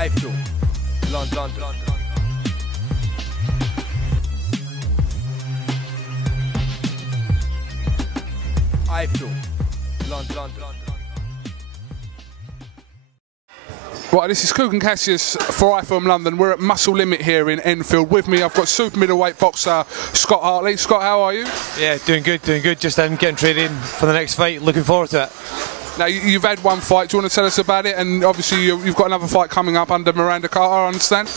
iFILM, London. iFILM, London. Right, this is Kugan Cassius for iFILM London. We're at Muscle Limit here in Enfield. With me, I've got super-middleweight boxer Scott Hartley. Scott, how are you? Yeah, doing good, doing good. Just getting training for the next fight. Looking forward to it. Now, you've had one fight. Do you want to tell us about it? And obviously, you've got another fight coming up under Miranda Carter, I understand?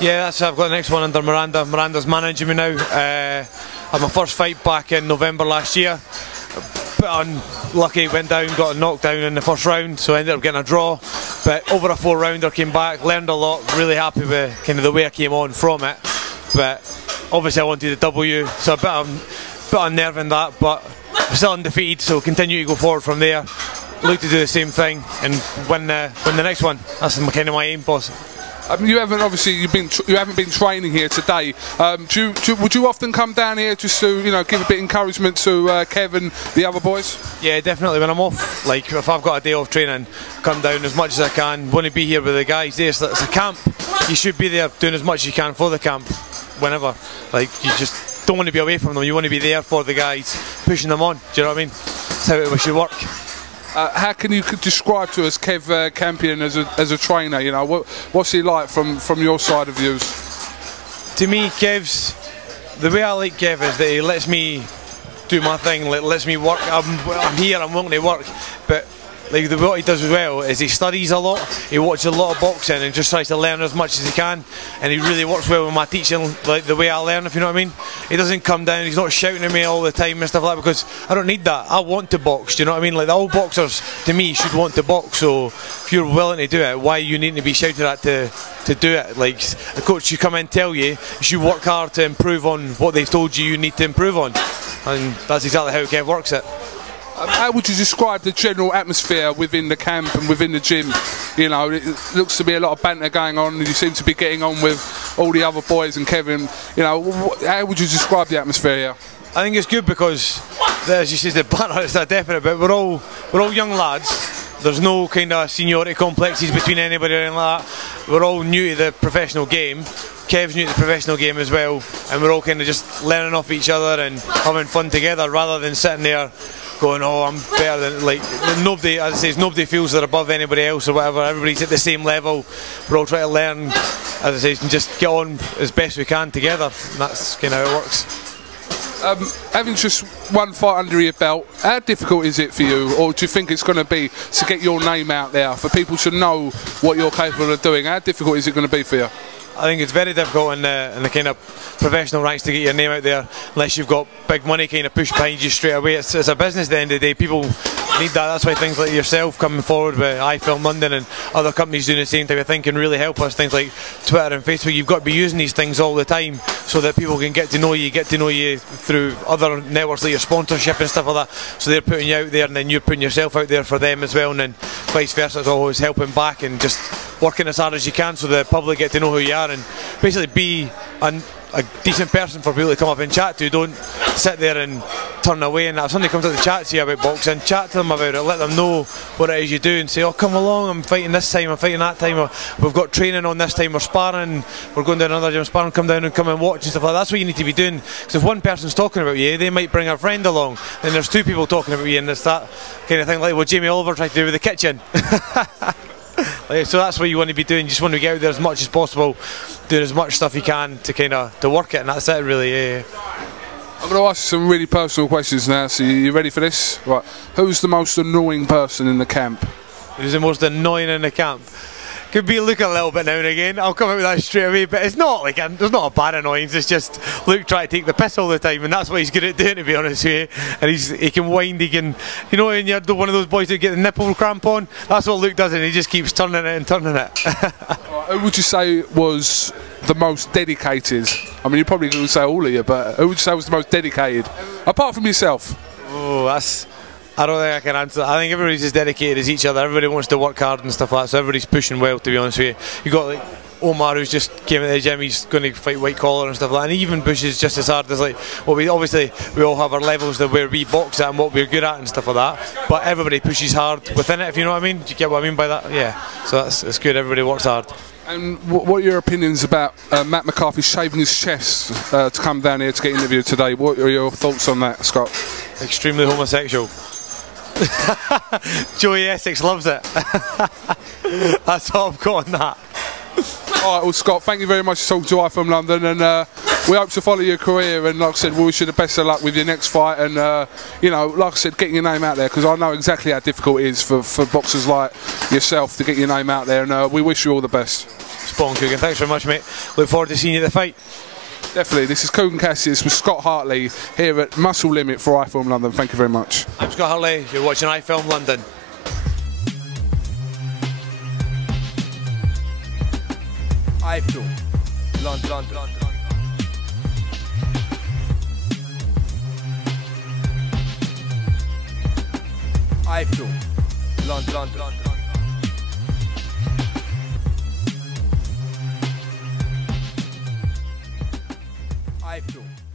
Yeah, I've got the next one under Miranda. Miranda's managing me now. I had my first fight back in November last year. But unlucky, went down, got a knockdown in the first round, so I ended up getting a draw. But over a 4-rounder, came back, learned a lot, really happy with kind of the way I came on from it. But obviously I wanted a W, so a bit of nerve in that, but I'm still undefeated, so continue to go forward from there. Look to do the same thing and win the next one. That's kind of my aim, boss. You haven't obviously you haven't been training here today. Would you often come down here just to give a bit of encouragement to Kevin, the other boys? Yeah, definitely. When I'm off, like if I've got a day off training, come down as much as I can. Want to be here with the guys. It's a camp. You should be there doing as much as you can for the camp. Whenever, like you just don't want to be away from them. You want to be there for the guys, pushing them on. Do you know what I mean? That's how it should work. How can you describe to us Kev CAMPION as a trainer? What's he like from your side of views? To me, the way I like Kev is that he lets me do my thing, lets me work. I'm here, I'm willing to work, but what he does as well is he studies a lot, he watches a lot of boxing and just tries to learn as much as he can, and he really works well with my teaching, like the way I learn, if you know what I mean. He doesn't come down, he's not shouting at me all the time and stuff like that, because I don't need that. I want to box, do you know what I mean? Like the old boxers, to me, should want to box, so if you're willing to do it, why you need to be shouted at to do it? Like the coach should come and tell you, you should work hard to improve on what they've told you need to improve on, and that's exactly how Kev works it. How would you describe the general atmosphere within the camp and within the gym? It looks to be a lot of banter going on, and you seem to be getting on with all the other boys and Kevin. How would you describe the atmosphere here? I think it's good because, as you say, the banter is not definite, but we're all young lads. There's no kind of seniority complexes between anybody or anything like that. We're all new to the professional game. Kev's new to the professional game as well, and we're all kind of just learning off each other and having fun together, rather than sitting there going, oh, I'm better than, like, nobody, as I say, nobody feels they're above anybody else or whatever. Everybody's at the same level. We're all trying to learn, as I say, and just get on as best we can together, and that's kind of how it works. Having just one fight under your belt, how difficult is it for you, or do you think it's going to be to get your name out there, for people to know what you're capable of doing? How difficult is it going to be for you? I think it's very difficult in the kind of professional ranks to get your name out there unless you've got big money kind of push behind you straight away. It's a business at the end of the day. People need that. That's why things like yourself coming forward with iFILM London and other companies doing the same type of thing can really help us. Things like Twitter and Facebook, you've got to be using these things all the time so that people can get to know you through other networks like your sponsorship and stuff like that. So they're putting you out there, and then you're putting yourself out there for them as well, and then vice versa. It's always helping back and just working as hard as you can so the public get to know who you are, and basically be a decent person for people to come up and chat to. Don't sit there and turn away, and if somebody comes up to chat to you about boxing, chat to them about it, let them know what it is you do, and say, oh, come along, I'm fighting this time, I'm fighting that time, or we've got training on this time, we're sparring, we're going down another gym sparring, come down and come and watch and stuff like that. That's what you need to be doing, because if one person's talking about you, they might bring a friend along, then there's two people talking about you, and it's that kind of thing like what Jamie Oliver tried to do with the kitchen. So that's what you want to be doing. You just want to get out there as much as possible, doing as much stuff you can to work it, and that's it really. Yeah. I'm going to ask you some really personal questions now, so you ready for this? Right. Who's the most annoying person in the camp? Who's the most annoying in the camp? Could be Luke a little bit now and again. I'll come out with that straight away, but it's not like there's not a bad annoyance. It's just Luke trying to take the piss all the time, and that's what he's good at doing, to be honest with you. And he can wind, he can, when you're one of those boys that get the nipple cramp on, that's what Luke does, and he just keeps turning it and turning it. Who would you say was the most dedicated? I mean, you probably would say all of you, but who would you say was the most dedicated, apart from yourself? Oh, I don't think I can answer that. I think everybody's as dedicated as each other. Everybody wants to work hard and stuff like that, so everybody's pushing well, to be honest with you. You've got like Omar, who's just came into the gym, he's going to fight white collar and stuff like that, and he even pushes just as hard as, like, well, we obviously we all have our levels that where we box at and what we're good at and stuff like that, but everybody pushes hard within it, if you know what I mean. Do you get what I mean by that? Yeah, so it's good, everybody works hard. And what are your opinions about Matt McCarthy shaving his chest to come down here to get interviewed today? What are your thoughts on that, Scott? Extremely homosexual. Joey Essex loves it. That's all I've got on that. Alright, well, Scott, thank you very much for talking to iFILM London, and we hope to follow your career, and like I said, we wish you the best of luck with your next fight, and you know, like I said, getting your name out there, because I know exactly how difficult it is for boxers like yourself to get your name out there, and we wish you all the best. Spot on, Kugan. Thanks very much, mate. Look forward to seeing you at the fight. Definitely. This is Kugan Cassius with Scott Hartley here at Muscle Limit for iFILM London. Thank you very much. I'm Scott Hartley. You're watching iFILM London. iFILM London. iFILM London. iFILM.